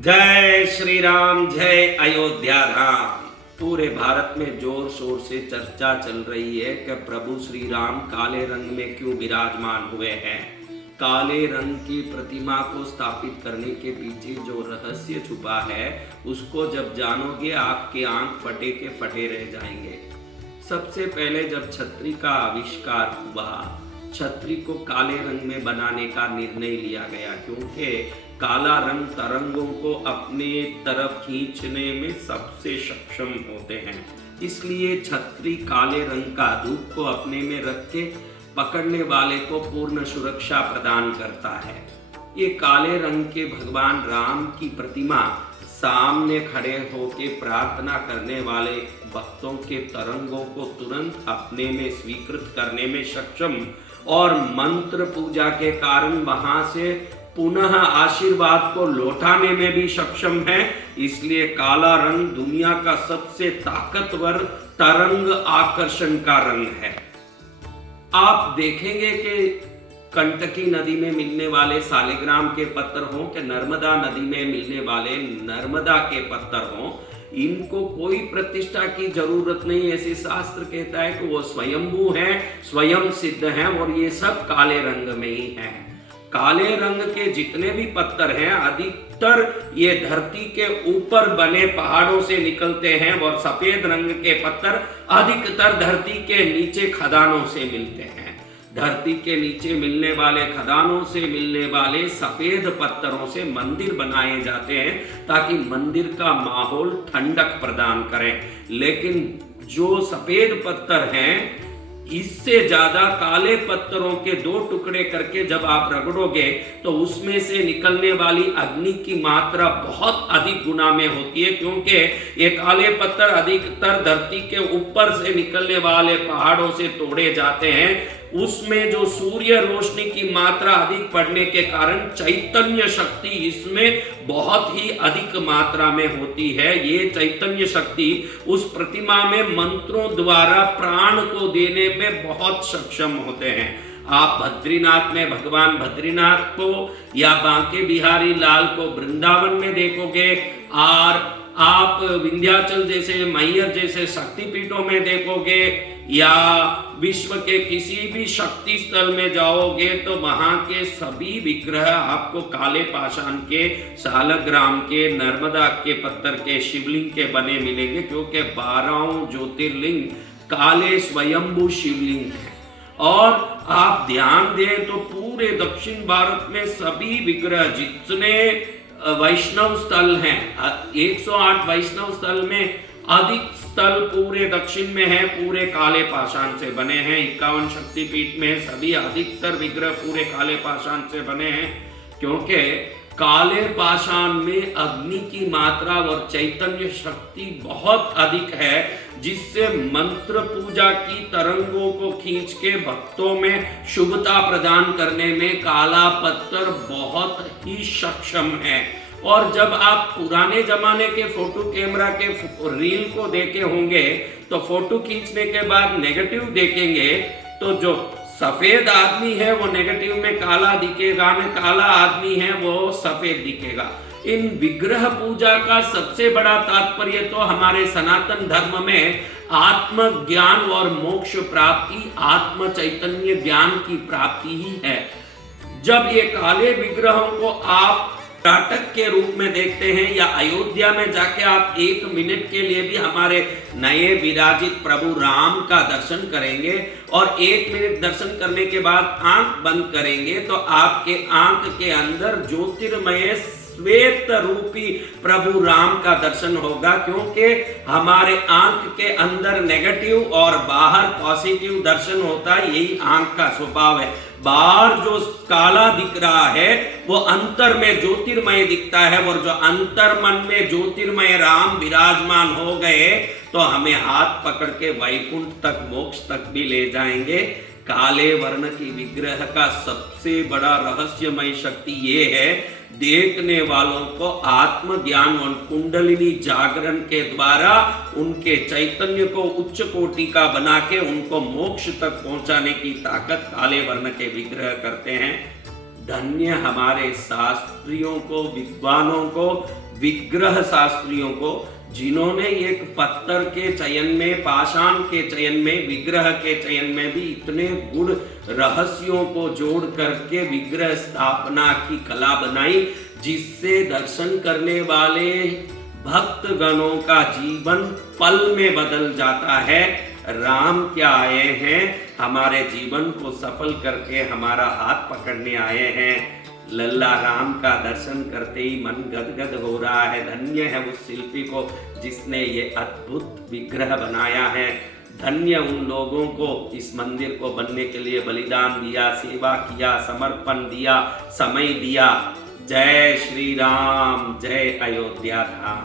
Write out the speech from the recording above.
जय श्री राम, जय अयोध्या धाम। पूरे भारत में जोर शोर से चर्चा चल रही है कि प्रभु श्री राम काले रंग में क्यों विराजमान हुए हैं। काले रंग की प्रतिमा को स्थापित करने के पीछे जो रहस्य छुपा है उसको जब जानोगे आपके आंख फटे के फटे रह जाएंगे। सबसे पहले जब छतरी का आविष्कार हुआ, छतरी को काले रंग में बनाने का निर्णय लिया गया क्योंकि काला रंग तरंगों को अपने तरफ खींचने में सबसे सक्षम होते हैं। इसलिए छतरी काले रंग का धूप को अपने में रख के पकड़ने वाले को पूर्ण सुरक्षा प्रदान करता है। ये काले रंग के भगवान राम की प्रतिमा सामने खड़े होके प्रार्थना करने वाले भक्तों के तरंगों को तुरंत अपने में स्वीकृत करने में सक्षम और मंत्र पूजा के कारण वहां से पुनः आशीर्वाद को लौटाने में भी सक्षम है। इसलिए काला रंग दुनिया का सबसे ताकतवर तरंग आकर्षण का रंग है। आप देखेंगे कि कंटकी नदी में मिलने वाले सालिग्राम के पत्थर हों कि नर्मदा नदी में मिलने वाले नर्मदा के पत्थर हों, इनको कोई प्रतिष्ठा की जरूरत नहीं। ऐसे शास्त्र कहता है कि वो स्वयंभू हैं, स्वयं सिद्ध हैं और ये सब काले रंग में ही हैं। काले रंग के जितने भी पत्थर हैं अधिकतर ये धरती के ऊपर बने पहाड़ों से निकलते हैं और सफेद रंग के पत्थर अधिकतर धरती के नीचे खदानों से मिलते हैं। धरती के नीचे मिलने वाले खदानों से मिलने वाले सफेद पत्थरों से मंदिर बनाए जाते हैं ताकि मंदिर का माहौल ठंडक प्रदान करें। लेकिन जो सफेद पत्थर हैं इससे ज्यादा काले पत्थरों के दो टुकड़े करके जब आप रगड़ोगे तो उसमें से निकलने वाली अग्नि की मात्रा बहुत अधिक गुना में होती है क्योंकि ये काले पत्थर अधिकतर धरती के ऊपर से निकलने वाले पहाड़ों से तोड़े जाते हैं। उसमें जो सूर्य रोशनी की मात्रा अधिक पड़ने के कारण चैतन्य शक्ति इसमें बहुत ही अधिक मात्रा में होती है। ये चैतन्य शक्ति उस प्रतिमा में मंत्रों द्वारा प्राण को देने में बहुत सक्षम होते हैं। आप बद्रीनाथ में भगवान बद्रीनाथ को या बांके बिहारी लाल को वृंदावन में देखोगे और आप विंध्याचल जैसे मैहर जैसे शक्तिपीठों में देखोगे या विश्व के किसी भी शक्ति स्थल में जाओगे तो वहां के सभी विग्रह आपको काले पाषाण के, सालग्राम के, नर्मदा के पत्थर के, शिवलिंग के बने मिलेंगे क्योंकि 12 ज्योतिर्लिंग काले स्वयंभू शिवलिंग है। और आप ध्यान दें तो पूरे दक्षिण भारत में सभी विग्रह जितने वैष्णव स्थल हैं, 108 वैष्णव स्थल में अधिक स्थल पूरे दक्षिण में है, पूरे काले पाषाण से बने हैं। 51 शक्तिपीठ में सभी अधिकतर विग्रह पूरे काले पाषाण से बने हैं क्योंकि काले पाषाण में अग्नि की मात्रा और चैतन्य शक्ति बहुत अधिक है जिससे मंत्र पूजा की तरंगों को खींच के भक्तों में शुभता प्रदान करने में काला पत्थर बहुत ही सक्षम है। और जब आप पुराने जमाने के फोटो कैमरा के रील को देखे होंगे तो फोटो खींचने के बाद नेगेटिव देखेंगे तो जो सफेद आदमी है वो नेगेटिव में काला दिखेगा, में काला आदमी है वो सफेद दिखेगा। इन विग्रह पूजा का सबसे बड़ा तात्पर्य तो हमारे सनातन धर्म में आत्म ज्ञान और मोक्ष प्राप्ति, आत्म चैतन्य ज्ञान की प्राप्ति ही है। जब ये काले विग्रहों को आप नाटक के रूप में देखते हैं या अयोध्या में जाके आप 1 मिनट के लिए भी हमारे नए विराजित प्रभु राम का दर्शन करेंगे और 1 मिनट दर्शन करने के बाद आंख बंद करेंगे तो आपके आंख के अंदर ज्योतिर्मय श्वेत रूपी प्रभु राम का दर्शन होगा क्योंकि हमारे आंख के अंदर नेगेटिव और बाहर पॉजिटिव दर्शन होता है। यही आंख का स्वभाव है। बाहर जो काला दिख रहा है वो अंतर में ज्योतिर्मय दिखता है और जो अंतर मन में ज्योतिर्मय राम विराजमान हो गए तो हमें हाथ पकड़ के वैकुंठ तक, मोक्ष तक भी ले जाएंगे। काले वर्ण की विग्रह का सबसे बड़ा रहस्यमय शक्ति ये है, देखने वालों को आत्मज्ञान और कुंडलिनी जागरण के द्वारा उनके चैतन्य को उच्च कोटि का बना के उनको मोक्ष तक पहुंचाने की ताकत काले वर्ण के विग्रह करते हैं। धन्य हमारे शास्त्रियों को, विद्वानों को विग्रह शास्त्रियों को, जिन्होंने एक पत्थर के चयन में, पाषाण के चयन में, विग्रह के चयन में भी इतने गुण रहस्यों को जोड़ करके विग्रह स्थापना की कला बनाई, जिससे दर्शन करने वाले भक्त गणों का जीवन पल में बदल जाता है। राम क्या आए हैं, हमारे जीवन को सफल करके हमारा हाथ पकड़ने आए हैं। लल्ला राम का दर्शन करते ही मन गदगद हो रहा है। धन्य है उस शिल्पी को जिसने ये अद्भुत विग्रह बनाया है। धन्य उन लोगों को इस मंदिर को बनने के लिए बलिदान दिया, सेवा किया, समर्पण दिया, समय दिया। जय श्री राम, जय अयोध्या धाम।